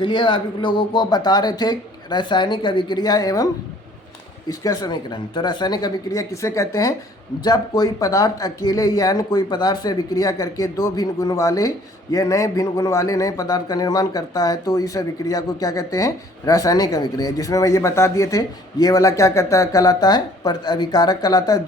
चलिए आप लोगों को बता रहे थे रासायनिक अभिक्रिया एवं इसका समीकरण। तो रासायनिक अभिक्रिया किसे कहते हैं? जब कोई पदार्थ अकेले या अन्य कोई पदार्थ से अभिक्रिया करके दो भिन्न गुण वाले या नए भिन्न गुण वाले नए पदार्थ का निर्माण करता है तो इस अभिक्रिया को क्या कहते हैं? रासायनिक अभिक्रिया। जिसमें मैं ये बता दिए थे, ये वाला क्या कहलाता है? पर अभिकारक कहलाता है।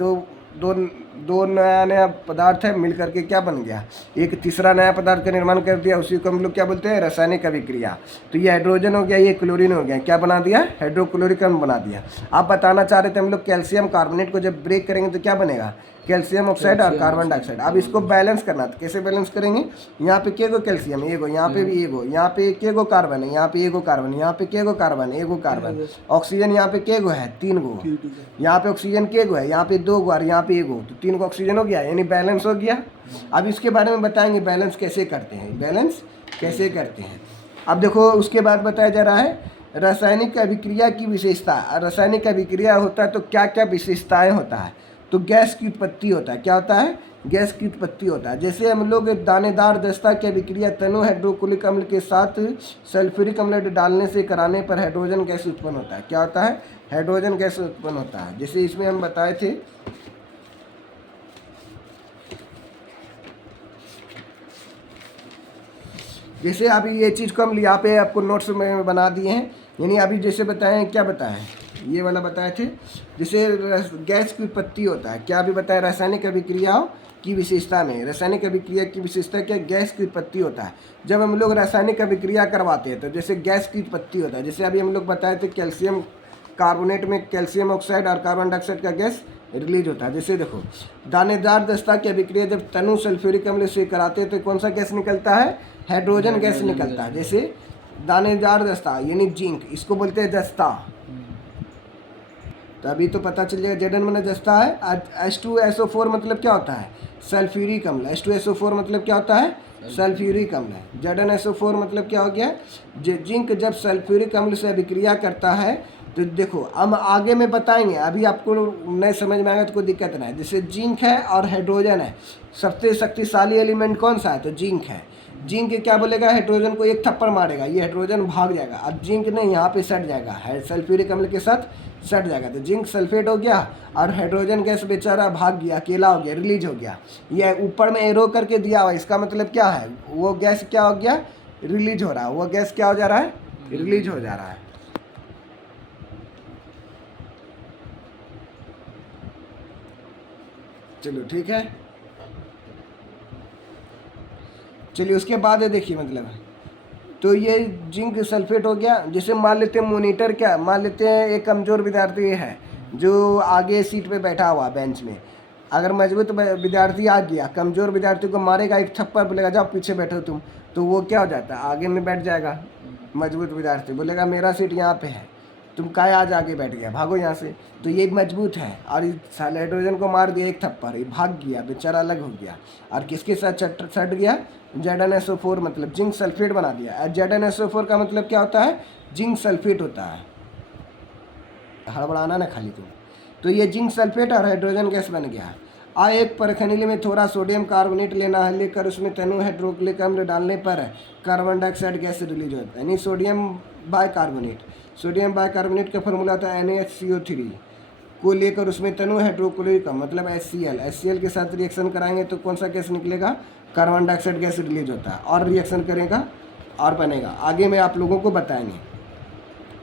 दो नया पदार्थ है मिल करके क्या बन गया? एक तीसरा नया पदार्थ का निर्माण कर दिया, उसी को हम लोग क्या बोलते हैं? रासायनिक अभिक्रिया। तो ये हाइड्रोजन हो गया, ये क्लोरीन हो गया, क्या बना दिया? हाइड्रोक्लोरिक अम्ल बना दिया। आप बताना चाह रहे थे हम लोग कैल्शियम कार्बोनेट को जब ब्रेक करेंगे तो क्या बनेगा? कैल्शियम ऑक्साइड और कार्बन डाइऑक्साइड। अब इसको बैलेंस करना, तो कैसे बैलेंस करेंगे? यहाँ पे के गो कैल्शियम एगो, यहाँ पे भी एगो, यहाँ पे के गो कार्बन है, यहाँ पे एगो कार्बन, यहाँ पे के गो कार्बन एगो कार्बन, ऑक्सीजन यहाँ पे के गो है? 3 गो। यहाँ पे ऑक्सीजन के गो है, यहाँ पे 2 गो और यहाँ पे एगो, तो 3 गो ऑक्सीजन हो गया, यानी बैलेंस हो गया। अब इसके बारे में बताएंगे बैलेंस कैसे करते हैं, बैलेंस कैसे करते हैं। अब देखो उसके बाद बताया जा रहा है रासायनिक अभिक्रिया की विशेषता। रासायनिक अभिक्रिया होता है तो क्या क्या विशेषताएं होता है? तो गैस की उत्पत्ति होता है। क्या होता है? गैस की उत्पत्ति होता है। जैसे हम लोग दानेदार दस्ता की अभिक्रिया तनु हाइड्रोक्लोरिक अम्ल के साथ सल्फ्यूरिक अम्ल डालने से कराने पर हाइड्रोजन गैस उत्पन्न होता है। क्या होता है? हाइड्रोजन गैस उत्पन्न होता है। जैसे इसमें हम बताए थे, जैसे अभी ये चीज़ को हम यहाँ पे आपको नोट्स में बना दिए हैं। यानी अभी जैसे बताएं, क्या बताएं, ये वाला बताए थे, जैसे गैस की उत्पत्ति होता है। क्या अभी बताया? रासायनिक अभिक्रियाओं की विशेषता में, रासायनिक अभिक्रिया की विशेषता क्या? गैस की उत्पत्ति होता है। जब हम लोग रासायनिक अभिक्रिया करवाते हैं तो जैसे गैस की उत्पत्ति होता है। जैसे अभी हम लोग बताए थे कैल्शियम कार्बोनेट में कैल्शियम ऑक्साइड और कार्बन डाइऑक्साइड का गैस रिलीज होता है। जैसे देखो दानेदार दस्ता की अभिक्रिया जब तनु सल्फ्यूरिक अम्ल से कराते हैं तो कौन सा गैस निकलता है? हाइड्रोजन गैस निकलता है। जैसे दानेदार दस्ता यानी जिंक, इसको बोलते हैं दस्ता। तो अभी तो पता चल जाएगा Zn मैंने दस्ता है। H2SO4 मतलब क्या होता है? सल्फ्यूरिक अम्ल। H2SO4 मतलब क्या होता है? सल्फ्यूरिक अम्ल है। ZnSO4 मतलब क्या हो गया? जिंक जब सल्फ्यूरिक अम्ल से अभिक्रिया करता है तो देखो हम आगे में बताएंगे, अभी आपको नहीं समझ में आएगा तो कोई दिक्कत नहीं है। जैसे जिंक है और हाइड्रोजन है, सबसे शक्तिशाली एलिमेंट कौन सा है? तो जिंक है। जिंक क्या बोलेगा? हाइड्रोजन को एक थप्पड़ मारेगा, ये हाइड्रोजन भाग जाएगा। अब जिंक ने यहाँ पे सट जाएगा, सल्फ्यूरिक अम्ल के साथ सट जाएगा, तो जिंक सल्फेट हो गया और हाइड्रोजन गैस बेचारा भाग गया, अकेला हो गया, रिलीज हो गया। ये ऊपर में एरो करके दिया हुआ, इसका मतलब क्या है? वो गैस क्या हो गया? रिलीज हो रहा है। वो गैस क्या हो जा रहा है? रिलीज हो जा रहा है। चलो ठीक है। चलिए उसके बाद देखिए मतलब, तो ये जिंक सल्फेट हो गया। जैसे मान लेते हैं मॉनिटर, क्या मान लेते हैं एक कमज़ोर विद्यार्थी है जो आगे सीट पे बैठा हुआ बेंच में, अगर मजबूत विद्यार्थी आ गया, कमज़ोर विद्यार्थी को मारेगा, एक थप्पड़ बोलेगा जाओ पीछे बैठो तुम, तो वो क्या हो जाता है? आगे में बैठ जाएगा। मजबूत विद्यार्थी बोलेगा मेरा सीट यहाँ पे है, तुम काय आज आगे बैठ गया, भागो यहाँ से। तो ये मजबूत है और हाइड्रोजन को मार दिया एक थप्पड़, ये भाग गया, बेचारा अलग हो गया। और किसके साथ सट गया? ZnSO4 मतलब जिंक सल्फेट बना दिया। ZnSO4 का मतलब क्या होता है? जिंक सल्फेट होता है। हड़बड़ाना ना खाली तुम। तो ये जिंक सल्फेट और हाइड्रोजन गैस बन गया। एक परखनीले में थोड़ा सोडियम कार्बोनेट लेना है, लेकर उसमें तनु हाइड्रोक्लोरिक अम्ल डालने पर कार्बन डाइऑक्साइड गैस रिलीज होता है, यानी सोडियम बाइकार्बोनेट। सोडियम बाइकार्बोनेट का फॉर्मूला होता है NaHCO3 को लेकर उसमें तनु हाइड्रोक्लोरिक मतलब HCl के साथ रिएक्शन कराएंगे तो कौन सा गैस निकलेगा? कार्बन डाइऑक्साइड गैस रिलीज होता है और रिएक्शन करेगा और बनेगा। आगे में आप लोगों को बताएंगे।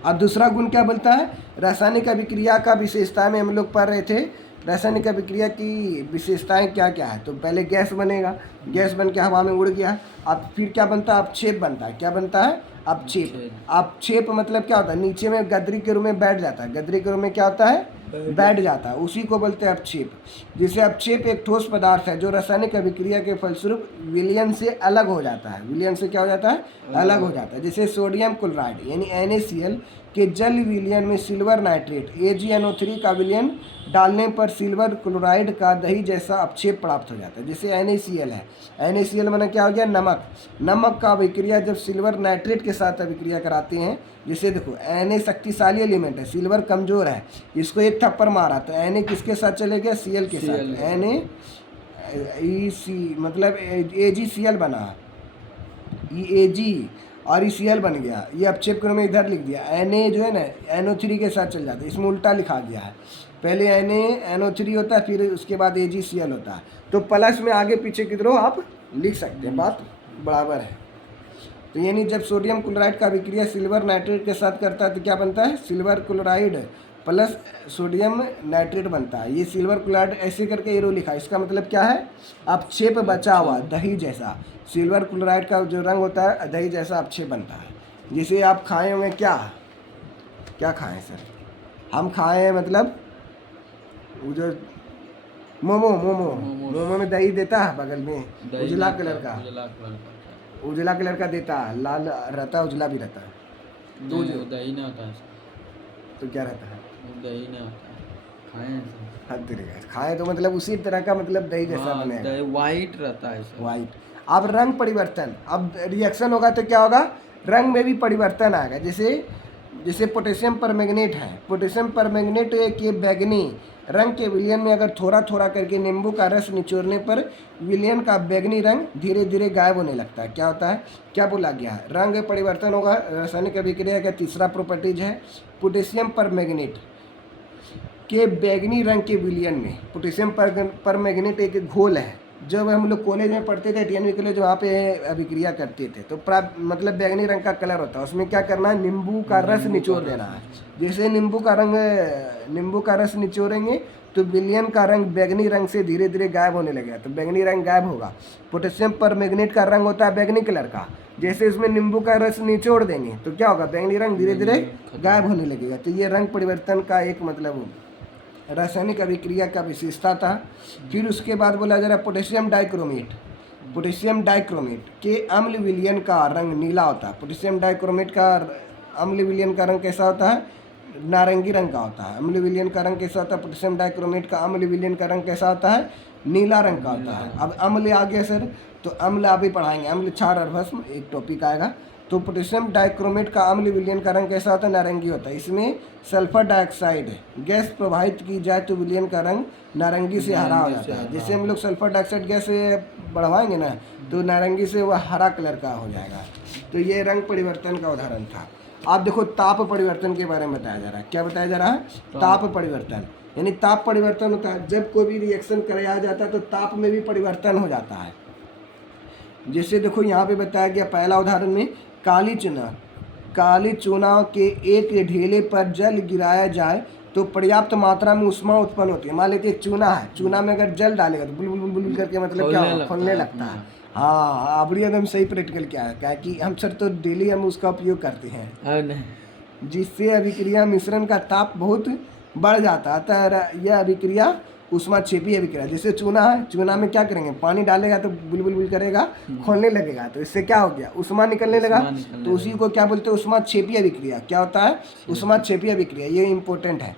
अब दूसरा गुण क्या बोलता है? रासायनिक अभिक्रिया का विशेषता में हम लोग पढ़ रहे थे, रासायनिक अभिक्रिया की विशेषताएं क्या क्या है। तो पहले गैस बनेगा, गैस बन के हवा में उड़ गया, अब फिर क्या बनता है? अपक्षेप बनता है। क्या बनता है? अपक्षेप। अपक्षेप मतलब क्या होता है? नीचे में गदरी के रूप में बैठ जाता है। गदरी के रूप में क्या होता है? बैठ जाता है, उसी को बोलते हैं अपक्षेप। जैसे अपक्षेप एक ठोस पदार्थ है जो रासायनिक अभिक्रिया के फलस्वरूप विलयन से अलग हो जाता है। विलयन से क्या हो जाता है? अलग हो जाता है। जैसे सोडियम क्लोराइड यानी NaCl के जल विलयन में सिल्वर नाइट्रेट AgNO3 का विलयन डालने पर सिल्वर क्लोराइड का दही जैसा अपक्षेप प्राप्त हो जाता है। जैसे NaCl है, NaCl माने क्या हो गया? नमक। नमक का अभिक्रिया जब सिल्वर नाइट्रेट के साथ अभिक्रिया कराते हैं, जैसे देखो Na शक्तिशाली एलिमेंट है, सिल्वर कमजोर है, इसको एक थप्पड़ मारा तो Na किसके साथ चले गया? Cl के साथ। NaEC मतलब AgCl बना, Ag और ये Cl बन गया, ये अपक्षेप क्रम में इधर लिख दिया। Na जो है ना NO3 के साथ चल जाता है, इसमें उल्टा लिखा गया है, पहले NaNO3 होता है, फिर उसके बाद AgCl होता है। तो प्लस में आगे पीछे किधरों आप लिख सकते हैं, बात बराबर है। तो यानी जब सोडियम क्लोराइड का अभिक्रिया सिल्वर नाइट्रेट के साथ करता है तो क्या बनता है, silver chloride plus sodium nitrate बनता है। ये सिल्वर क्लोराइड ऐसे करके एरो लिखा है, इसका मतलब क्या है, अपक्षेप बचा हुआ दही जैसा। सिल्वर क्लोराइड का जो रंग होता है दही जैसा अपक्षेप बनता है। जिसे आप खाए होंगे, क्या क्या खाएं सर, हम खाए हैं मतलब वो जो मोमो में दही देता है बगल में, उजला कलर का देता है, लाल रहता है, उजला भी रहता है। तो दही नहीं होता है, तो क्या रहता है, दही नहीं होता है, खाए तो मतलब उसी तरह का, मतलब दही जैसा बनेगा, वाइट रहता है वाइट। अब रंग परिवर्तन, अब रिएक्शन होगा तो क्या होगा, रंग में भी परिवर्तन आएगा। जैसे पोटेशियम परमैंगनेट है, पोटेशियम परमैंगनेट के बैगनी रंग के विलयन में अगर थोड़ा थोड़ा करके नींबू का रस निचोड़ने पर विलयन का बैगनी रंग धीरे धीरे गायब होने लगता है। क्या होता है, क्या बोला गया है, रंग परिवर्तन होगा। रासायनिक अभिक्रिया का तीसरा प्रॉपर्टीज है, पोटेशियम परमैंगनेट के बैगनी रंग के विलयन में। पोटेशियम परमैंगनेट एक घोल है, जब हम लोग कॉलेज में पढ़ते थे, TNV कॉलेज, वहाँ पे अभिक्रिया करते थे, तो मतलब बैगनी रंग का कलर होता है। उसमें क्या करना है, नींबू का रस निचोड़ देना है। जैसे नींबू का रस निचोड़ेंगे तो विलयन का रंग बैगनी रंग से धीरे धीरे गायब होने लगेगा, तो बैगनी रंग गायब होगा। पोटेशियम परमैंगनेट का रंग होता है बैगनी कलर का, जैसे उसमें नींबू का रस निचोड़ देंगे तो क्या होगा, बैगनी रंग धीरे धीरे गायब होने लगेगा। तो ये रंग परिवर्तन का एक मतलब रासायनिक अभिक्रिया का विशेषता था। फिर उसके बाद बोला जा रहा है पोटेशियम डाइक्रोमेट। पोटेशियम डाइक्रोमेट के अम्ल विलयन का रंग नीला होता है। पोटेशियम डाइक्रोमेट का अम्ल विलयन का रंग कैसा होता है, नारंगी रंग का होता है। अम्ल विलयन का रंग कैसा होता है, पोटेशियम डाइक्रोमेट का अम्ल विलयन का रंग कैसा होता है, नीला रंग का होता है। अब अम्ल आ गया सर, तो अम्ल अभी पढ़ाएंगे, अम्ल क्षार और भस्म एक टॉपिक आएगा। तो पोटेशियम डाइक्रोमेट का अम्ल विलयन का रंग कैसा होता है, नारंगी होता है। इसमें सल्फर डाइऑक्साइड गैस प्रवाहित की जाए तो विलयन का रंग नारंगी से हरा हो जाता है। जैसे हम लोग सल्फर डाइऑक्साइड गैस बढ़वाएंगे ना, तो नारंगी से वह हरा कलर का हो जाएगा। तो ये रंग परिवर्तन का उदाहरण था। आप देखो ताप परिवर्तन के बारे में बताया जा रहा है। क्या बताया जा रहा है, ताप परिवर्तन। यानी ताप परिवर्तन होता है जब कोई भी रिएक्शन कराया जाता है तो ताप में भी परिवर्तन हो जाता है। जैसे देखो यहाँ पे बताया गया पहला उदाहरण में, काली चूना के एक ढेले पर जल गिराया जाए तो पर्याप्त मात्रा में ऊष्मा उत्पन्न होती है। मान लेते एक चूना है, चूना में अगर जल डालेगा तो बुल बुल बुल करके मतलब क्या खोलने लगता है। हाँ, अब एकदम सही प्रैक्टिकल क्या है कि हम सर तो डेली हम उसका उपयोग करते हैं, जिससे अभिक्रिया मिश्रण का ताप बहुत बढ़ जाता है। तो यह अभिक्रिया ऊष्माक्षेपी अभिक्रिया। जैसे चूना है, चूना में क्या करेंगे, पानी डालेगा तो बुलबुल करेगा, खोलने लगेगा, तो इससे क्या हो गया, ऊष्मा निकलने लगा। तो उसी को क्या बोलते हैं, ऊष्माक्षेपी अभिक्रिया। क्या होता है, ऊष्माक्षेपी अभिक्रिया। ये इंपॉर्टेंट है।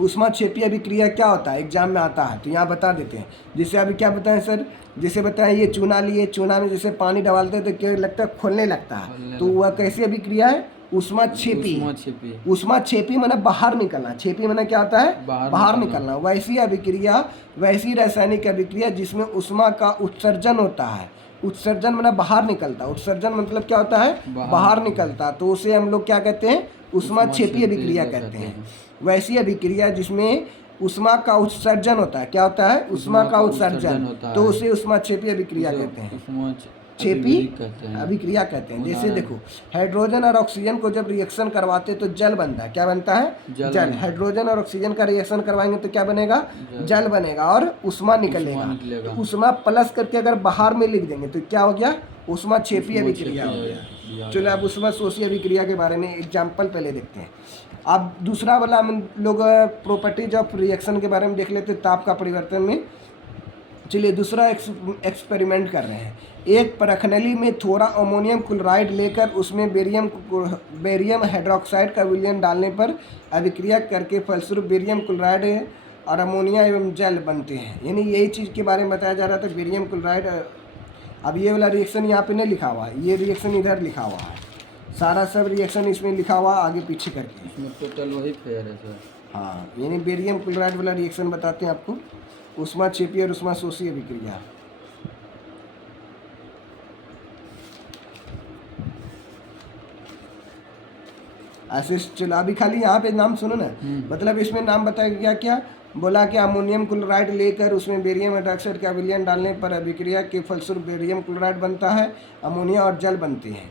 ऊष्माक्षेपी अभिक्रिया क्या होता है, एग्जाम में आता है, तो यहाँ बता देते हैं। जैसे अभी क्या बताएं सर, जैसे बताएं ये चूना लिए, चूना में जैसे पानी डालते हैं तो क्या लगता है, खोलने लगता है। तो वह कैसी अभिक्रिया है, ऊष्माक्षेपी। ऊष्माक्षेपी माने बाहर निकलना, छेपी माने क्या होता है, बाहर निकलना। वैसी अभिक्रिया, वैसी रासायनिक अभिक्रिया जिसमें ऊष्मा का उत्सर्जन होता है। उत्सर्जन माने बाहर निकलता, उत्सर्जन मतलब क्या होता है, बाहर निकलता, तो उसे हम लोग क्या कहते हैं, ऊष्माक्षेपी अभिक्रिया कहते हैं। वैसी अभिक्रिया जिसमें ऊष्मा का उत्सर्जन होता है, क्या होता है, ऊष्मा का उत्सर्जन, तो उसे ऊष्माक्षेपी अभिक्रिया कहते हैं, छेपी अभिक्रिया कहते हैं। जैसे देखो, हाइड्रोजन और ऑक्सीजन को जब रिएक्शन करवाते तो जल बनता है। क्या बनता है, जल। हाइड्रोजन और ऑक्सीजन का रिएक्शन करवाएंगे तो क्या बनेगा, जल बनेगा और ऊष्मा निकलेगा। तो ऊष्मा प्लस करके अगर बाहर में लिख देंगे तो क्या हो गया, ऊष्माक्षेपी अभिक्रिया हो गया। चलो अब ऊष्माशोषी अभिक्रिया के बारे में एग्जाम्पल पहले देखते हैं। अब दूसरा वाला हम लोग प्रॉपर्टीज ऑफ रिएक्शन के बारे में देख लेते हैं, ताप का परिवर्तन में। चलिए दूसरा एक्सपेरिमेंट कर रहे हैं। एक परखनली में थोड़ा अमोनियम क्लोराइड लेकर उसमें बेरियम हाइड्रोक्साइड का विलयन डालने पर अभिक्रिया करके फलस्वरूप बेरियम क्लोराइड और अमोनिया एवं जल बनते हैं। यानी यही चीज़ के बारे में बताया जा रहा था, बेरियम क्लोराइड। अब ये वाला रिएक्शन यहाँ पे नहीं लिखा हुआ है, ये रिएक्शन इधर लिखा हुआ है, सारा सब रिएक्शन इसमें लिखा हुआ आगे पीछे करके। इसमें टोटल वही फेयर है सर। हाँ, यानी बेरियम क्लोराइड वाला रिएक्शन बताते हैं आपको, ऊष्माक्षेपी और ऊष्माशोषी अभिक्रिया। ऐसे चलो अभी खाली यहाँ पे नाम सुनो ना। मतलब इसमें नाम बताया क्या क्या बोला कि अमोनियम क्लोराइड लेकर उसमें बेरियम हाइड्रोक्साइड का विलयन डालने पर अभिक्रिया के फलस्वरूप बेरियम क्लोराइड बनता है, अमोनिया और जल बनते हैं।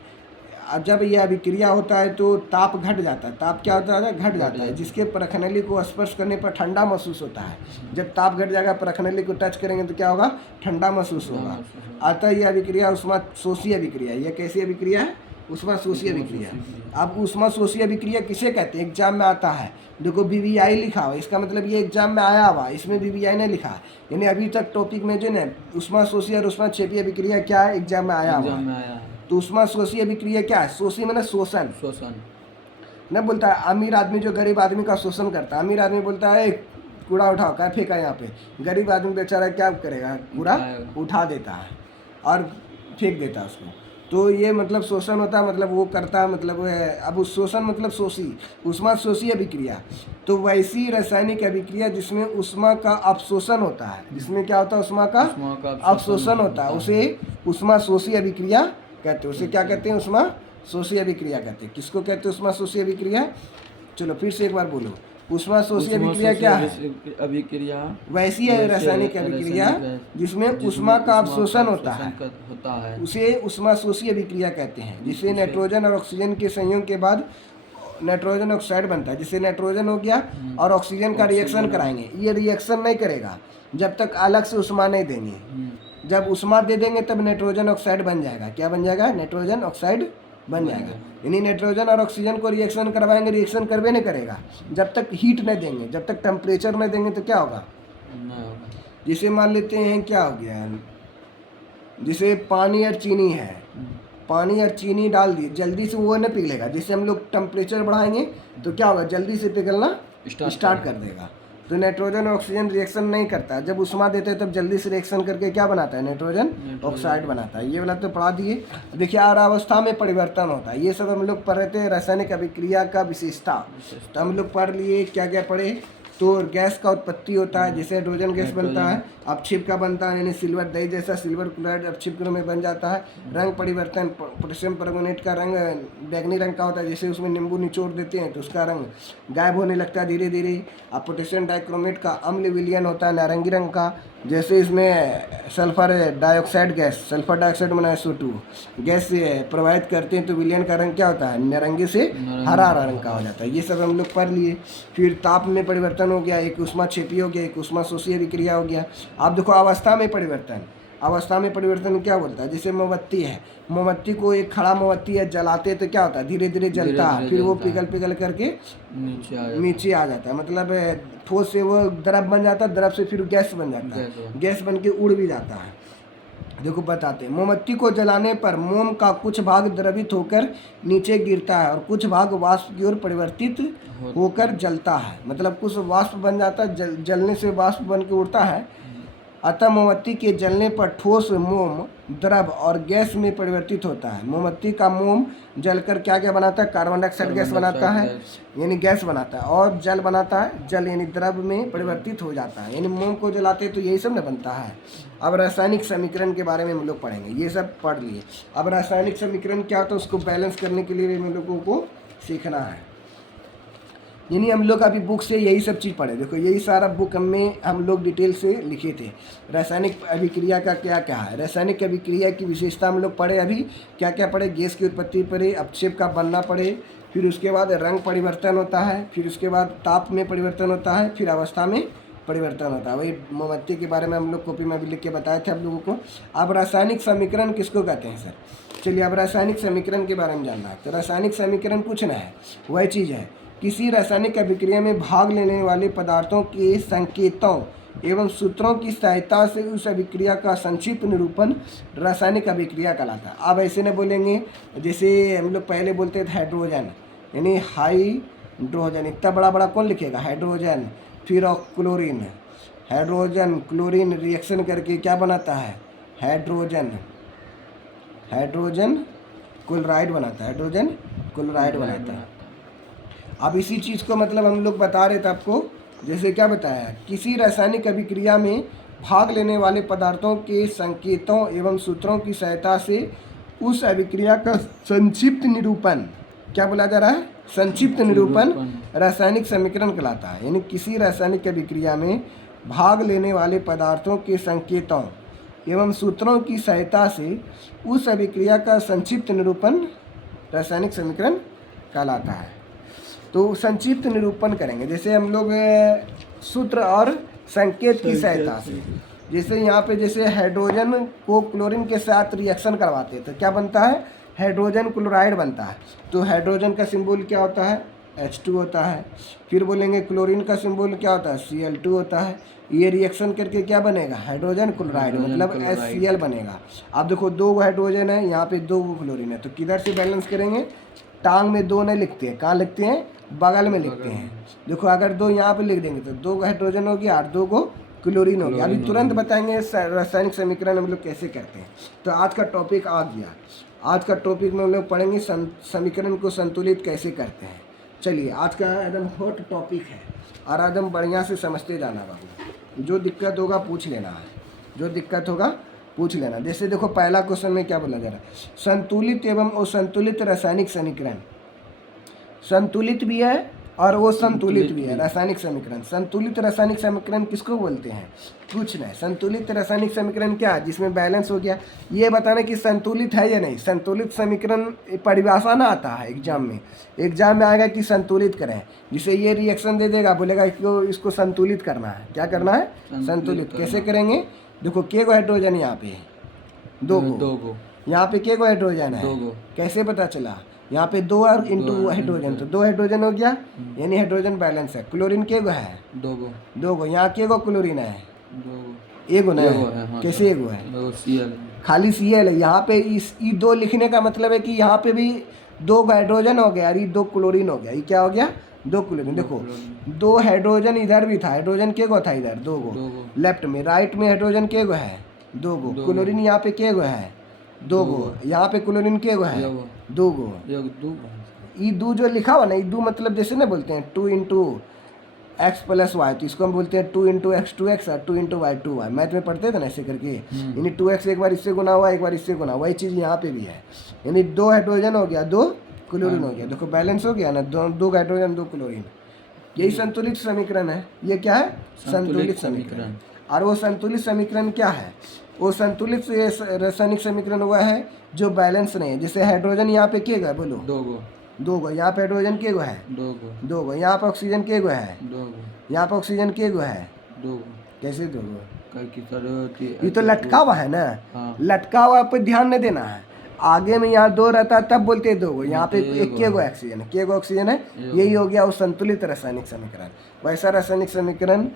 अब जब यह अभिक्रिया होता है तो ताप घट जाता है। ताप क्या होता है? घट जाता है, जिसके परखनली को स्पर्श करने पर ठंडा महसूस होता है। जब ताप घट जाएगा, परखनली को टच करेंगे तो क्या होगा? ठंडा महसूस होगा। अतः यह अभिक्रिया उष्मा शोषी अभिक्रिया। यह कैसी अभिक्रिया है? उष्मा शोषी अभिक्रिया। अब उष्मा शोषी अभिक्रिया किसे कहते हैं? एग्जाम में आता है, देखो BBI लिखा हुआ, इसका मतलब ये एग्जाम में आया हुआ, इसमें BBI नहीं लिखा। यानी अभी तक टॉपिक में जो है उष्मा शोषी और उष्मा क्षेपी अभिक्रिया क्या है, एग्जाम में आया हुआ। तो उष्मा शोषी अभिक्रिया क्या है? शोषी मैंने शोषण। न बोलता है अमीर आदमी जो गरीब आदमी का शोषण करता है। अमीर आदमी बोलता है कूड़ा उठाओ, क्या फेंका यहाँ पे। गरीब आदमी बेचारा क्या करेगा? कूड़ा उठा देता है और फेंक देता है उसको। तो ये मतलब शोषण होता है, मतलब वो करता है, मतलब अब उस शोषण मतलब शोषी, उष्मा शोषी अभिक्रिया। तो वैसी रासायनिक अभिक्रिया जिसमें उष्मा का अवशोषण होता है, जिसमें क्या होता है? उष्मा का अवशोषण होता है, उसे उष्मा शोषी अभिक्रिया कहते हैं। उसे क्या कहते हैं? उष्मा शोषी अभिक्रिया कहते हैं। किसको कहते हैं उष्मा शोषी अभिक्रिया? चलो फिर से एक बार बोलो, उष्मा शोषी अभिक्रिया क्या है? अभिक्रिया वैसी है रासायनिक अभिक्रिया जिसमें उष्मा का अवशोषण होता है, उसे उष्मा शोषी अभिक्रिया कहते हैं। जिससे नाइट्रोजन और ऑक्सीजन के संयोग के बाद नाइट्रोजन ऑक्साइड बनता है। जिससे नाइट्रोजन हो गया और ऑक्सीजन का रिएक्शन कराएंगे। ये रिएक्शन नहीं करेगा जब तक अलग से उष्मा नहीं देंगे। जब उष्मा दे देंगे तब नाइट्रोजन ऑक्साइड बन जाएगा। क्या बन जाएगा? नाइट्रोजन ऑक्साइड बन जाएगा। यानी नाइट्रोजन और ऑक्सीजन को रिएक्शन करवाएंगे, रिएक्शन करवे नहीं करेगा जब तक हीट नहीं देंगे, जब तक टेम्परेचर नहीं देंगे तो क्या होगा? जिसे मान लेते हैं क्या हो गया, जिसे पानी और चीनी है, पानी और चीनी डाल दिए, जल्दी से वो नहीं पिघलेगा। जैसे हम लोग टेम्परेचर बढ़ाएंगे तो क्या होगा? जल्दी से पिघलना स्टार्ट कर देगा। तो नाइट्रोजन और ऑक्सीजन रिएक्शन नहीं करता। जब उष्मा देते हैं तब जल्दी से रिएक्शन करके क्या बनाता है? नाइट्रोजन ऑक्साइड बनाता है। ये वाला तो पढ़ा दिए। देखिए आरावस्था में परिवर्तन होता है, ये सब हम लोग पढ़ रहे थे, रासायनिक अभिक्रिया का विशेषता। तो हम लोग पढ़ लिए, क्या क्या पढ़े? तो गैस का उत्पत्ति होता है, जैसे हाइड्रोजन गैस बनता है, अपक्षेप का बनता है, यानी सिल्वर दही जैसा सिल्वर क्लोराइड अपक्षेप के रूप में बन जाता है। रंग परिवर्तन, पोटेशियम परमैंगनेट का रंग बैगनी रंग का होता है, जैसे उसमें नींबू निचोड़ देते हैं तो उसका रंग गायब होने लगता है धीरे धीरे। अब पोटेशियम डाइक्रोमेट का अम्ल विलयन होता है नारंगी रंग का, जैसे इसमें sulphur dioxide gas, sulphur dioxide माना SO2 गैस प्रवाहित करते हैं तो विलयन का रंग क्या होता है? नारंगी से हरा रंग का हो जाता है। ये सब हम लोग पढ़ लिए। फिर ताप में परिवर्तन हो गया, एक उष्मा क्षेपी हो गया, एक उष्मा शोषी अभिक्रिया हो गया। आप देखो अवस्था में परिवर्तन, अवस्था में परिवर्तन क्या बोलता है? जैसे मोमबत्ती है, मोमबत्ती को एक खड़ा मोमबत्ती है जलाते तो क्या होता है? धीरे धीरे जलता है, फिर वो पिघल करके नीचे आ जाता है। मतलब ठोस से वो द्रव बन जाता है, द्रव से फिर गैस बन जाता है, गैस बन के उड़ भी जाता है। देखो बताते हैं, मोमबत्ती को जलाने पर मोम का कुछ भाग द्रवित होकर नीचे गिरता है और कुछ भाग वाष्प की ओर परिवर्तित होकर जलता है। मतलब कुछ वाष्प बन जाता है, जलने से वाष्प बन के उड़ता है। अतः मोमबत्ती के जलने पर ठोस मोम द्रव और गैस में परिवर्तित होता है। मोमबत्ती का मोम जलकर क्या क्या बनाता है? कार्बन डाइऑक्साइड गैस बनाता है, यानी गैस बनाता है, और जल बनाता है, जल यानी द्रव में परिवर्तित हो जाता है। यानी मोम को जलाते हैं तो यही सब न बनता है। अब रासायनिक समीकरण के बारे में हम लोग पढ़ेंगे, ये सब पढ़ लिए। अब रासायनिक समीकरण क्या होता है उसको बैलेंस करने के लिए भी हम लोगों को सीखना है। यानी हम लोग अभी बुक से यही सब चीज़ पढ़े। देखो यही सारा बुक में हम लोग डिटेल से लिखे थे। रासायनिक अभिक्रिया का क्या क्या है, रासायनिक अभिक्रिया की विशेषता हम लोग पढ़े। अभी क्या क्या पढ़े? गैस की उत्पत्ति पढ़े, अपक्षेप का बनना पढ़े, फिर उसके बाद रंग परिवर्तन होता है, फिर उसके बाद ताप में परिवर्तन होता है, फिर अवस्था में परिवर्तन होता है। वही मोमबत्ती के बारे में हम लोग कॉपी में भी लिख के बताए थे आप लोगों को। अब रासायनिक समीकरण किसको कहते हैं सर? चलिए अब रासायनिक समीकरण के बारे में जानना है। तो रासायनिक समीकरण पूछना है, वही चीज़ है, किसी रासायनिक अभिक्रिया में भाग लेने वाले पदार्थों के संकेतों एवं सूत्रों की सहायता से उस अभिक्रिया का संक्षिप्त निरूपण रासायनिक अभिक्रिया कहलाता है। अब ऐसे न बोलेंगे जैसे हम लोग पहले बोलते थे हाइड्रोजन, यानी हाइड्रोजन, इतना बड़ा बड़ा कौन लिखेगा? हाइड्रोजन, फिर क्लोरीन, हाइड्रोजन क्लोरीन रिएक्शन करके क्या बनाता है? हाइड्रोजन क्लोराइड बनाता है, हाइड्रोजन क्लोराइड बनाता है। अब इसी चीज़ को मतलब हम लोग बता रहे थे आपको, जैसे क्या बताया, किसी रासायनिक अभिक्रिया में भाग लेने वाले पदार्थों के संकेतों एवं सूत्रों की सहायता से उस अभिक्रिया का संक्षिप्त निरूपण क्या बोला जा रहा है? संक्षिप्त निरूपण रासायनिक समीकरण कहलाता है। यानी किसी रासायनिक अभिक्रिया में भाग लेने वाले पदार्थों के संकेतों एवं सूत्रों की सहायता से उस अभिक्रिया का संक्षिप्त निरूपण रासायनिक समीकरण कहलाता है। तो संक्षिप्त निरूपण करेंगे, जैसे हम लोग सूत्र और संकेत की सहायता से, जैसे यहाँ पे जैसे हाइड्रोजन को क्लोरीन के साथ रिएक्शन करवाते हैं तो क्या बनता है? हाइड्रोजन क्लोराइड बनता है। तो हाइड्रोजन का सिंबल क्या होता है? H2 होता है। फिर बोलेंगे क्लोरीन का सिंबल क्या होता है? Cl2 होता है। ये रिएक्शन करके क्या बनेगा? हाइड्रोजन क्लोराइड, मतलब HCl बनेगा। अब देखो 2 हाइड्रोजन है, यहाँ पे 2 क्लोरीन है, तो किधर से बैलेंस करेंगे? टांग में 2 नहीं लिखते हैं, कहाँ लिखते हैं? बगल में लिखते हैं। देखो अगर 2 यहाँ पे लिख देंगे तो 2 हाइड्रोजन हो गया और 2 को क्लोरीन हो गया। अभी तुरंत बताएंगे रासायनिक समीकरण हम लोग कैसे करते हैं। तो आज का टॉपिक आ गया। आज का टॉपिक में हम लोग पढ़ेंगे समीकरण को संतुलित कैसे करते हैं। चलिए, आज का एकदम हॉट टॉपिक है और एकदम बढ़िया से समझते जाना बाबू। जो दिक्कत होगा पूछ लेना है, जो दिक्कत होगा पूछ लेना। जैसे देखो पहला क्वेश्चन में क्या बोला जा रहा है? संतुलित एवं असंतुलित रासायनिक समीकरण। संतुलित भी है और वो संतुलित भी है रासायनिक समीकरण। संतुलित रासायनिक समीकरण किसको बोलते हैं? पूछना है। संतुलित रासायनिक समीकरण क्या है? जिसमें बैलेंस हो गया। ये बताना कि संतुलित है या नहीं। संतुलित समीकरण परिभाषा ना आता है एग्जाम में आएगा कि संतुलित करें। जिसे ये रिएक्शन दे देगा, बोलेगा इसको संतुलित करना है। क्या करना है? संतुलित। कैसे करेंगे? देखो के गो हाइड्रोजन यहाँ पे? 2 गो। यहाँ पे के गो हाइड्रोजन है? 2 गो। कैसे पता चला? यहाँ पे 2 और इंटू हाइड्रोजन, तो 2 हाइड्रोजन हो गया, यानी हाइड्रोजन बैलेंस है। क्लोरीन के गो है? 2 गो। यहाँ के गो क्लोरीन है? 1 गो नहीं है। कैसे 1 गो है? Cl खाली Cl है। यहाँ पे इस 2 लिखने का मतलब है कि यहाँ पे भी 2 हाइड्रोजन हो गया और ये 2 क्लोरीन हो गया। ये क्या हो गया? 2 क्लोरीन। देखो 2 हाइड्रोजन इधर भी था, हाइड्रोजन के गो था इधर? 2 गो। लेफ्ट में, राइट में हाइड्रोजन के गो है? 2 गो। क्लोरीन यहाँ पे के गो है? 2 गो। यहाँ पे क्लोरीन के गो है? 2 गो। ई 2 जो लिखा हुआ ना, ई 2 मतलब जैसे ना बोलते हैं 2 इंटू एक्स प्लस वाई, तो इसको हम बोलते हैं 2 इंटू एक्स 2x और 2 इंटू वाई 2y। मैथ में पढ़ते थे ना ऐसे करके, यानी 2x एक बार इससे गुना हुआ, एक बार इससे गुना। वही चीज़ यहाँ पे भी है। यानी 2 हाइड्रोजन हो गया, 2 क्लोरीन हो गया। देखो बैलेंस हो गया ना, 2 हाइड्रोजन 2 क्लोरीन। यही संतुलित समीकरण है। ये क्या है? संतुलित समीकरण। और वो संतुलित समीकरण क्या है? वो संतुलित रासायनिक समीकरण हुआ है जो बैलेंस नहीं है। जैसे हाइड्रोजन यहाँ पे के गो? बोलो 2 गो। यहाँ पे हाइड्रोजन के गो है? 2 गो। यहाँ पे ऑक्सीजन के गो है? 2 गो। यहाँ पे ऑक्सीजन के गो है? 2 गो। कैसे 2 गो? ये तो लटका हुआ है ना। हाँ। लटका हुआ पे ध्यान नहीं देना है। आगे में यहाँ 2 रहता है तब बोलते हैं 2 गो। यहाँ पे एक के गो ऑक्सीजन है? के गो ऑक्सीजन है? यही हो गया वो संतुलित रासायनिक समीकरण। वैसा रासायनिक समीकरण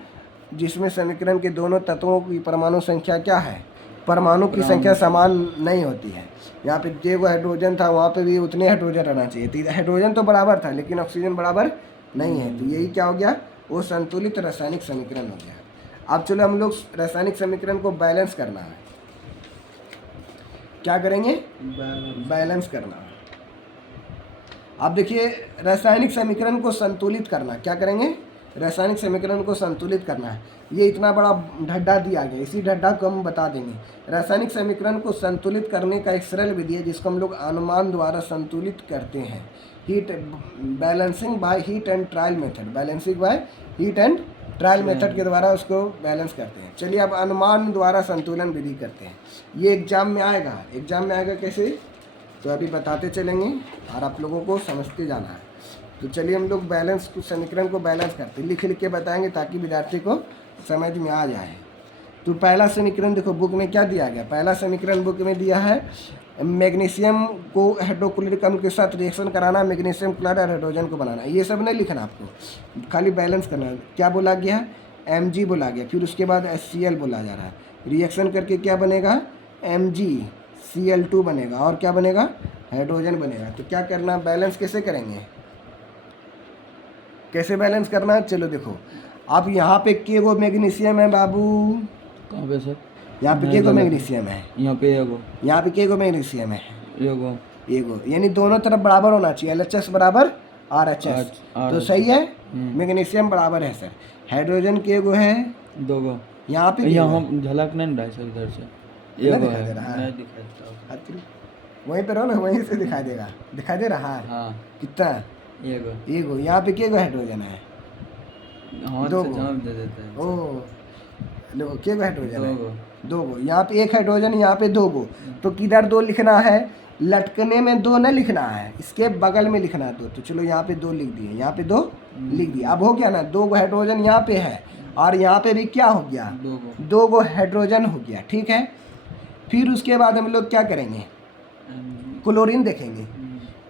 जिसमें समीकरण के दोनों तत्वों की परमाणु संख्या क्या है? परमाणु की संख्या समान नहीं होती है। यहाँ पे जो हाइड्रोजन था वहाँ पे भी उतने हाइड्रोजन रहना चाहिए। तो हाइड्रोजन तो बराबर था लेकिन ऑक्सीजन बराबर नहीं है। तो यही क्या हो गया? वो संतुलित रासायनिक समीकरण हो गया। अब चलो हम लोग रासायनिक समीकरण को बैलेंस करना है। क्या करेंगे? बैलेंस करना है। अब देखिए रासायनिक समीकरण को संतुलित करना। क्या करेंगे? रासायनिक समीकरण को संतुलित करना है। ये इतना बड़ा ढड्ढा दिया गया, इसी ढड्ढा को हम बता देंगे। रासायनिक समीकरण को संतुलित करने का एक सरल विधि है जिसको हम लोग अनुमान द्वारा संतुलित करते हैं। Balancing by heat and trial method. Balancing by heat and trial method के द्वारा उसको बैलेंस करते हैं। चलिए अब अनुमान द्वारा संतुलन विधि करते हैं। ये एग्जाम में आएगा। कैसे? तो अभी बताते चलेंगे और आप लोगों को समझते जाना है। तो चलिए हम लोग बैलेंस समीकरण को बैलेंस करते हैं, लिख के बताएंगे ताकि विद्यार्थी को समझ में आ जाए। तो पहला समीकरण देखो बुक में क्या दिया गया? पहला समीकरण बुक में दिया है मैग्नीशियम को हाइड्रोक्लोरिक अम्ल के साथ रिएक्शन कराना, मैग्नीशियम क्लोराइड और हाइड्रोजन को बनाना। ये सब नहीं लिखना आपको, खाली बैलेंस करना है। क्या बोला गया है? Mg बोला गया, फिर उसके बाद HCl बोला जा रहा है। रिएक्शन करके क्या बनेगा? MgCl2 बनेगा और क्या बनेगा? हाइड्रोजन बनेगा। तो क्या करना? बैलेंस कैसे करेंगे? कैसे बैलेंस करना है? चलो देखो, अब यहाँ पे के गो मैग्नीशियम है बाबू। कहाँ पे सर? यहाँ पे के गो मैग्नीशियम है? यहाँ पे एगो। यहाँ पे के गो मैग्नीशियम है? एगो। यानी दोनों तरफ बराबर होना चाहिए। LHS बराबर RHS। तो सही है, मैग्नीशियम बराबर है सर। हाइड्रोजन के गो है? 2 गो। यहाँ पे यहाँ झलक नहीं रहा है सर इधर से। नहीं दिखाई दे रहा है। वहीं पे रहो ना, वहीं से दिखाई देगा, दिखाई दे रहा है हाँ कितना, एगो एगो। यहाँ पे के गो हाइड्रोजन है, हाथ दो से गो। जवाब दे देता है ओ लो, के गो हाइड्रोजन दो है, गो दो गो। यहाँ पे एक हाइड्रोजन, यहाँ पे दो गो। तो किधर दो लिखना है, लटकने में दो न लिखना है, इसके बगल में लिखना है दो। तो चलो यहाँ पे दो लिख दिए, यहाँ पे दो लिख दिए। अब हो गया ना, दो गो हाइड्रोजन यहाँ पे है और यहाँ पे भी क्या हो गया, दो गो दो गो हाइड्रोजन हो गया। ठीक है, फिर उसके बाद हम लोग क्या करेंगे, क्लोरीन देखेंगे।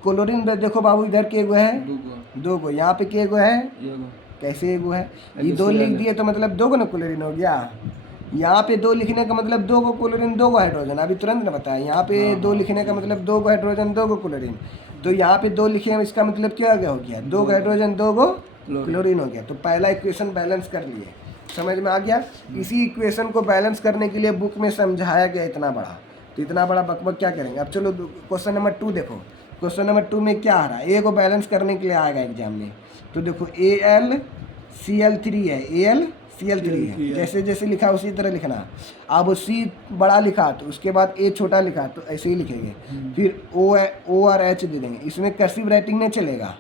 क्लोरीन में देखो बाबू, इधर के गो है, दो गो दो गो। यहाँ पे के गो है, एगो कैसे एगो है, ये ऐसे दो लिख CL दिए तो मतलब दो गो ना क्लोरीन हो गया। यहाँ पे दो लिखने का मतलब दो गो क्लोरीन दो गो हाइड्रोजन, अभी तुरंत ना बताया। यहाँ पे हाँ, दो हाँ, लिखने का मतलब दो गो हाइड्रोजन दो गो क्लोरीन। तो यहाँ पे दो लिखे, इसका मतलब क्या हो गया, दो गो हाइड्रोजन दो गो क्लोरीन हो गया। तो पहला इक्वेशन बैलेंस कर लिए, समझ में आ गया। इसी इक्वेशन को बैलेंस करने के लिए बुक में समझाया गया इतना बड़ा। तो इतना बड़ा बकबक क्या करेंगे। अब चलो क्वेश्चन नंबर 2 देखो। क्वेश्चन नंबर 2 में क्या आ रहा है, ए को बैलेंस करने के लिए आएगा एग्जाम में। तो देखो AlCl3 है, AlCl3 है, जैसे जैसे लिखा उसी तरह लिखना। अब C बड़ा लिखा तो उसके बाद A छोटा लिखा तो ऐसे ही लिखेंगे। फिर O और H दे देंगे, इसमें कर्सिव राइटिंग नहीं चलेगा।